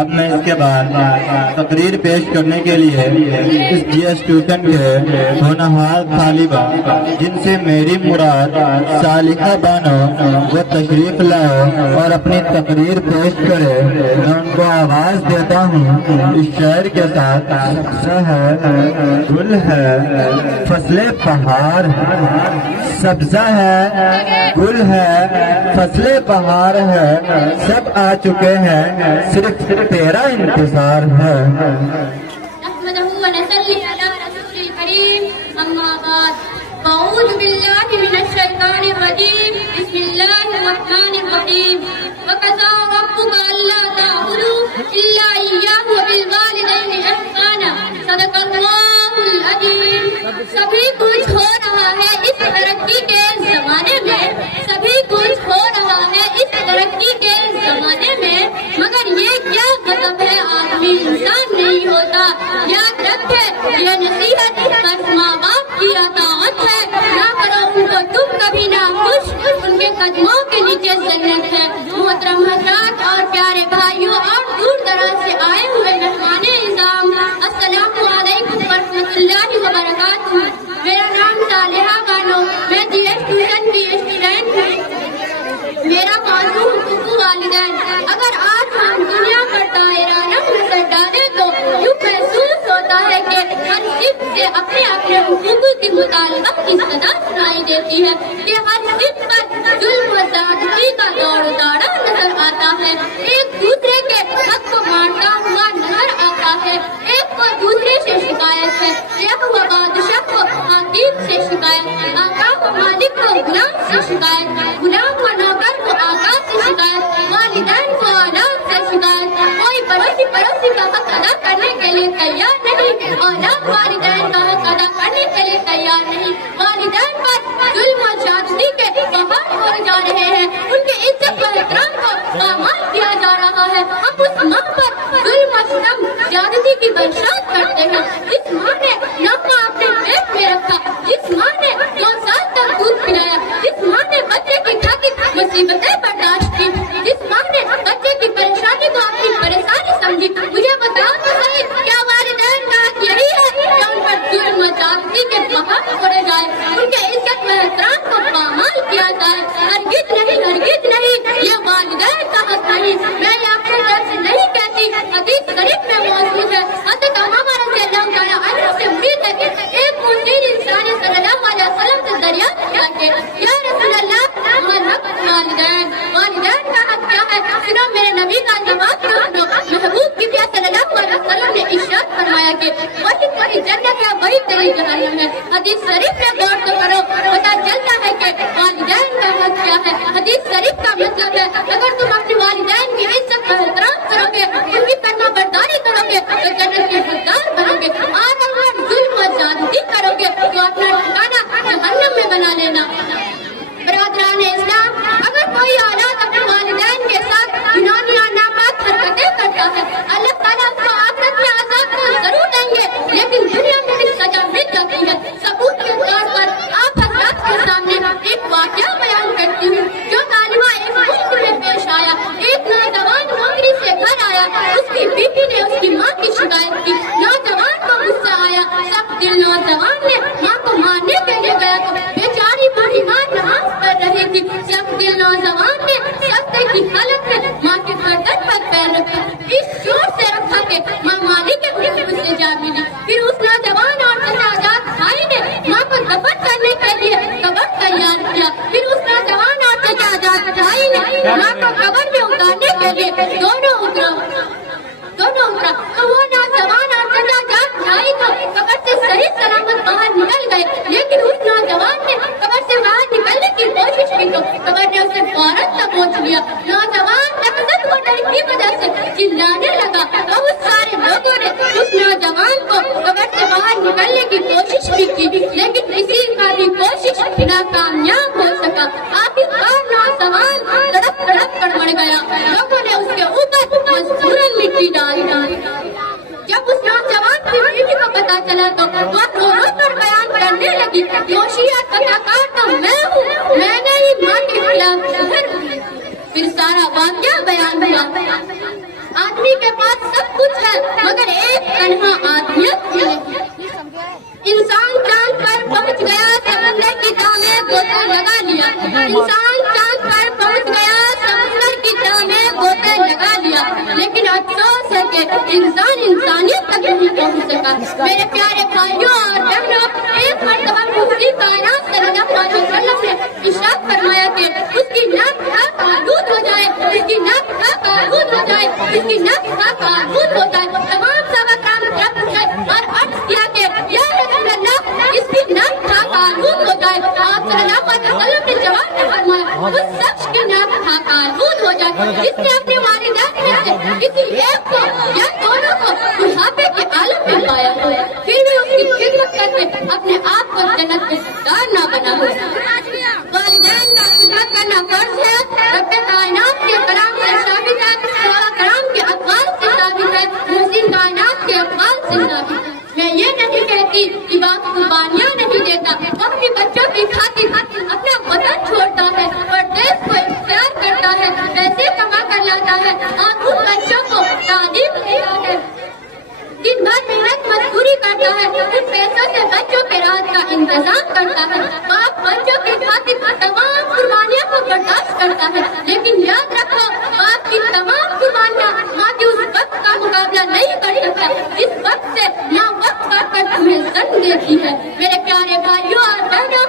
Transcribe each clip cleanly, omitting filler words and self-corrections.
اب میں اس کے بعد تقریر پیش کرنے کے لیے اس جی ایس ٹیوشن کے ہونہار طالبہ جن سے میری مراد صالحہ بانو وہ تشریف لائے اور اپنی تقریر پیش کرے، میں ان کو آواز دیتا ہوں اس شعر کے ساتھ۔ سبزہ ہے گل ہے فصل بہار، سبزہ ہے گل ہے فصل بہار ہے، سب آ چکے ہیں صرف تیرا انتظار ہے۔ نحمده ونصلي على رسول الكريم، أما بعد، أعوذ بالله من الشيطان الرجيم، بسم الله الرحمن الرحيم، وقضى ربك ألا تعبدوا إلا إياه وبالوالدين إحسانا، صدق الله العظيم۔ سبھی کچھ ہو رہا ہے اس ترقی کے زمانے میں، سبھی کچھ ہو رہا ہے اس ترقی کے زمانے میں، مگر یہ کیا مطلب ہے آدمی انسان نہیں ہوتا۔ یاد رکھے یہ نصیحت بس ماں باپ کی اطاعت ہے، نہ کرو ان کو تم کبھی نہ خوش، ان کے قدموں کے نیچے جنت ہے۔ محترم حضرات اور پیارے بھائیوں اور دور دراز سے آئے ہوئے مہمان اعظام، السلام علیکم ورحمۃ اللہ وبرکاتہ۔ میرا نام صالحہ بانو، میں جی ایس ٹیوشن کی اسٹوڈنٹ ہوں۔ میرا موضوع حقوق والدین۔ اگر آج ہم دنیا پر دائرہ رنگ نظر ڈالیں تو یوں محسوس ہوتا ہے کہ ہر شخص سے اپنے اپنے حقوق کی مطالبہ کی صدا سنائی دیتی ہے کہ ہر شخص پر ظلم و زیادتی کا دور دورہ نظر آتا ہے، ایک دوسرے کے حق کو مارتا ہوا نظر آتا ہے، ایک کو دوسرے سے شکایت ہے، شیخ و بادشاہ کو حاکم سے شکایت، آقا و مالک کو غلام سے شکایت، غلام و نوکر کو آقا سے شکایت، والدین کو اولاد سے شکایت، کوئی پڑوسی کا حق ادا کرنے کے لیے تیار نہیں، اولاد والدین کا حق ادا کرنے کے لیے تیار نہیں، والدین پر ظلم و زیادتی کے بہار ہو جا رہے ہیں، ان کے عزت و احترام کو پامال کیا جا رہا ہے۔ ہم اس ماں پر ظلم و ستم زیادتی کی برسات کرتے ہیں، جس ماں نے لقمہ اپنے پیٹ میں رکھا، جس ماں نے 2 سال تک دودھ پلایا، جس ماں نے بچے کی تھکی مصیبتیں برداشت کی، جس ماں نے بچے کی پریشانی کو اپنی پریشانی سمجھی، مجھے بتاؤ تو صحیح، کیا والدین کا حق یہی ہے کہ ان پر ظلم و زیادتی کے بہار چھوڑے جائے، ان کے عزت و احترام کو پامال کیا جائے؟ ہرگز نہیں، ہرگز نہیں، یہ والدین کا حق نہیں۔ میں یہ اپنے در سے نہیں کہتی، حدیث شریف میں موجود ہے، حضرت امامہ رضی اللہ تعالیٰ عنہ سے امید ہے کہ ایک مسلم انسان صلی اللہ علیہ وسلم سے دریافت کیا کہ یا رسول اللہ والدین، والدین کا حق کیا ہے؟ سنو میرے نبی کا جواب سنو۔ محبوب کبریٰ صلی اللہ علیہ وسلم نے ارشاد فرمایا کہ وہی تیری جنت ہے، وہی تیری جہنم ہے۔ حدیث شریف میں غور تو کرو، پتہ چلتا ہے کہ والدین کا حق کیا ہے۔ حدیث شریف کا مطلب ہے اگر تم اپنے والدین کی عزت و احترام کرو گے، ان کی فرما برداری کرو گے تو جنت کے حقدار بنو گے، اور اگر ظلم و زیادتی کرو گے تو اپنا ٹھکانہ جہنم میں بنا لینا۔ برادران اسلام، اگر کوئی اولاد اپنے والدین کے ساتھ گناہی اور ناپاک حرکتیں کرتا ہے، اللہ تعالیٰ اس کو آخرت میں عذاب کو ضرور دیں گے، لیکن دنیا میں بھی سزا مل جاتی ہے۔ ثبوت کے طور پر آپ حضرات کے سامنے ایک واقعہ بیان کرتی ہوں جو طالبہ ایک ملک میں پیش آیا۔ ایک نوجوان نوکری سے گھر آیا، اس کی بیٹی نے اس کی ماں کی شکایت کی، نوجوان کو غصہ آیا، سب دل نوجوان نے ماں کو مارنے کے لیے گیا تو بیچاری بوڑھی ماں نماز پڑھ رہی تھی، سب دل نوجوان نے سستے کی حالت میں ماں کے گردن پر پیر رکھا، اس شور سے رکھا کہ ماں مالک سے جا ملی۔ پھر اس نوجوان اور آزاد بھائی نے ماں کو دفن کرنے کے لیے قبر تیار کیا، پھر اس نوجوان اور آزاد بھائی نے ماں کو قبر میں اتارنے کے لیے دونوں اترا، تو وہ نوجوان اور آزاد بھائی تو قبر سے صحیح سلامت باہر نکل گئے، لیکن اس نوجوان نے قبر سے باہر نکلنے کی کوشش کی تو قبر نے اسے فوراً دبوچ لیا۔ نوجوان نفرت و ڈر کی وجہ سے چلانے لگا، بہت سارے لوگوں نے اس نوجوان کو قبر سے باہر نکلنے کی کوشش بھی کی، لیکن کسی کا بھی کوشش ناکامیاب ہو سکا۔ آخرکار نوجوان تڑپ تڑپ کر مر گیا، لوگوں نے اس کے اوپر مجبوراً مٹی ڈالی۔ جب اس نوجوان کی بیٹی کو پتا چلا تو وہ رو رو کر بیان کرنے لگی، دوشی اور قتلکار تو میں ہوں، میں نے ہی ماں کے خلاف ظہر کی۔ پھر سارا واقعہ بیان ہوا۔ आदमी के पास सब कुछ है मगर एक तन्हा आदमियत नहीं। इंसान चांद पर पहुंच गया, समुद्र की छाव में गोता लगा लिया। इंसान चांद पर पहुंच गया, समुद्र की छाव में गोता लगा लिया, लेकिन अफसोस है कि इंसान इंसानियत तक नहीं पहुंच सका। मेरे प्यारे भाइयों और बहनों, एक मर्तबा मुफ्ती कायनात सल्लल्लाहु अलैहि वसल्लम ने इरशाद फरमाया कि उसकी नाक खाक आलूद हो जाए, उसकी नाक खाक आलूद हो जाए, उसकी नाक खाक आलूद हो जाए। तमाम सहाबा काम जब पूछे और अर्ज किया कि या रसूल अल्लाह, इसकी नाक खाक आलूद हो जाए। आप सल्लल्लाहु अलैहि वसल्लम ने जवाब में फरमाया, उस शख्स की नाक खाक आलूद हो जाए जिसने अपने वालिदैन में से किसी एक को या दोनों को बुढ़ापे के आलम में पाया हो, फिर भी उसकी खिदमत करके अपने आप को जन्नत के दार न बना हो। वालिदैन का खिदमत करना फर्ज है। रब्बे कायनात के कलाम से साबित है, सहाबा कराम के अक़वाल से साबित है, मुहसिन कायनात के अक़वाल से साबित है। मैं ये नहीं कहती कि बाप कुर्बानियां नहीं देता, वो अपने बच्चों की खातिर अपना वतन छोड़ता है और देश को इख्तियार करता है, पैसे कमा कर लाता है और उन बच्चों को तालीम देता है, दिन भर मेहनत मजदूरी करता है, उन पैसों से बच्चों के राज का इंतजाम करता है। बाप बच्चों की खातिर तमाम कुर्बानियों को बर्दाश्त करता है, लेकिन याद रखो, बाप की तमाम कुर्बानियां माँ की उस वक्त का मुकाबला नहीं कर सकता इस वक्त से माँ वक्त कर तुम्हें जन्म देती है। मेरे प्यारे भाइयों और बहनों,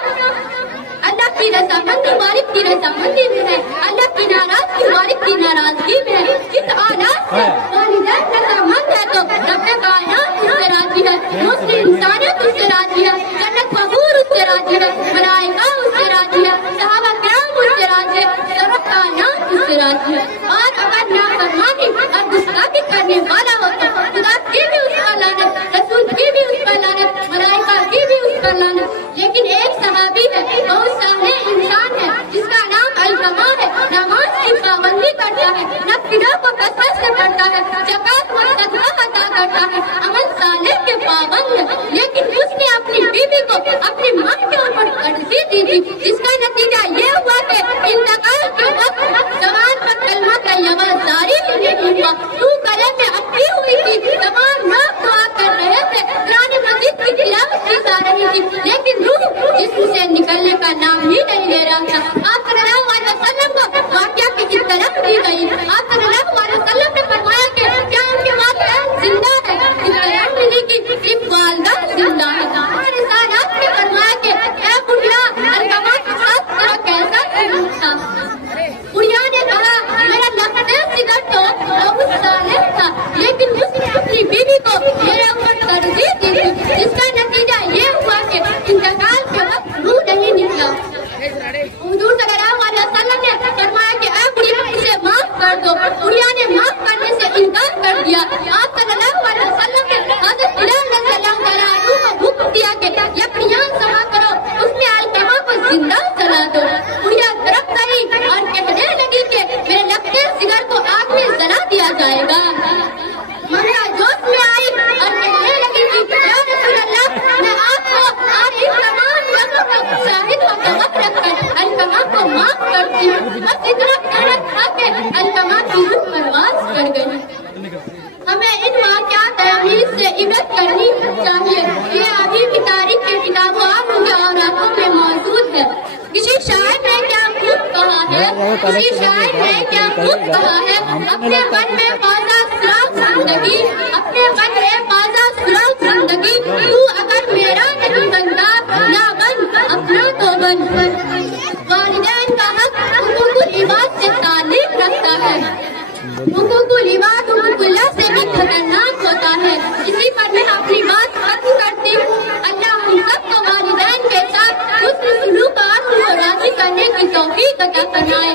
अल्लाह की रज़ामंदी मालिक की रज़ामंदी में है, अल्लाह की नाराजगी मालिक की नाराजगी में है। इस औलाद से वालिदैन रज़ामंद है तो रब्बे कायनात उससे राजी है, मुस्लिम इंसानियत उससे राजी है, जन्नत महूर उससे राजी है, मलाइका उससे राजी है, सहाबा किराम उससे राजी है, सब कायनात उससे राजी है। और अगर नाफरमानी और गुस्ताखी करने वाला हो तो खुदा की भी उस पर लानत, रसूल की भी उस पर लानत, मलाइका की भी उस पर लानत। लेकिन एक सहाबी है, बहुत साले इंसान है, जिसका नाम अलकमा है, नमाज की पाबंदी करता है, नफिलों को कसरत से पढ़ता है, ज़कात व सदका अदा करता है, अमल साले के पाबंद है, लेकिन उसने अपनी बीवी को अपनी माँ के ऊपर कर्जी दी थी, जिसका नतीजा ये हुआ कि इंतकाल के वक्त जवान पर कलमा तैयबा जारी नहीं हुआ। तू गले में अटकी हुई थी, तमाम लोग दुआ कर रहे थे, कुरान मजीद की तिलावत की जा रही थी, लेकिन रूह जिस्म से निकलने का नाम ही नहीं ले रहा था। आप सल्लल्लाहु अलैहि वसल्लम को वाक़या की इत्तला दी गई। आप सल्लल्लाहु अलैहि वसल्लम ने फरमाया कि क्या उनके वालिदैन जिंदा है? इत्तला मिली कि सिर्फ वालिदा जिंदा है। और रिसालात में फरमाया कि ऐ बुढ़िया, अलकमा के साथ तेरा कैसा सलूक था? बुढ़िया ने कहा, मेरा लफ्ज़े जिगर तो बहुत सालिह था, लेकिन उसने अपनी बीवी को मेरे ऊपर तरजीह दी थी, जिसका नतीजा ये हुआ कि इंतकाल के वक्त रूह नहीं निकला। हुजूर सल्लल्लाहु अलैहि वसल्लम ने फरमाया कि ऐ बुढ़िया, इसे माफ कर दो। बुढ़िया ने माफ करने से इनकार कर दिया। आप सल्लल्लाहु अलैहि वसल्लम ने हज़रत बिलाल रज़ियल्लाहु तआला अन्हु को हुक्म दिया कि ये बयान समा करो, उसने अलकमा को जिंदा जला दो। बुढ़िया तरफ करी और कहने लगी कि मेरे लफ्ज़े जिगर को आग में जला दिया जाएगा। मरिया जोश में आई और कहने लगी कि या रसूल अल्लाह, मैं आपको और इन तमाम लोगों को शाहिद व गवाह रखकर अलकमा को माफ करती हूँ। बस इतना कहना था कि अलकमा की रूह परवाज़ कर गई। हमें इन वाक़यात से इबरत करनी चाहिए। ये अभी भी तारीख की किताबों और आंखों में मौजूद है। किसी शायर ने क्या खूब कहा है, किसी शायर ने क्या खूब कहा है, अपने मन में बाज़ा सुराग जिंदगी, अपने मन में बाज़ा सुराग जिंदगी, तू अगर मेरा नहीं बनता ना बन, अपना तो बन। वालिदैन का हक हुकूकुल इबाद से ताल्लुक़ रखता है। हुकूकुल इबाद हुकूकुल्लाह से भी खतरनाक होता है। इसी पर मैं अपनी बात खत्म करती हूँ। अल्लाह हम सबको वालिदैन के साथ हुस्न सलूक और राज़ी करने की तौफीक अता फरमाए।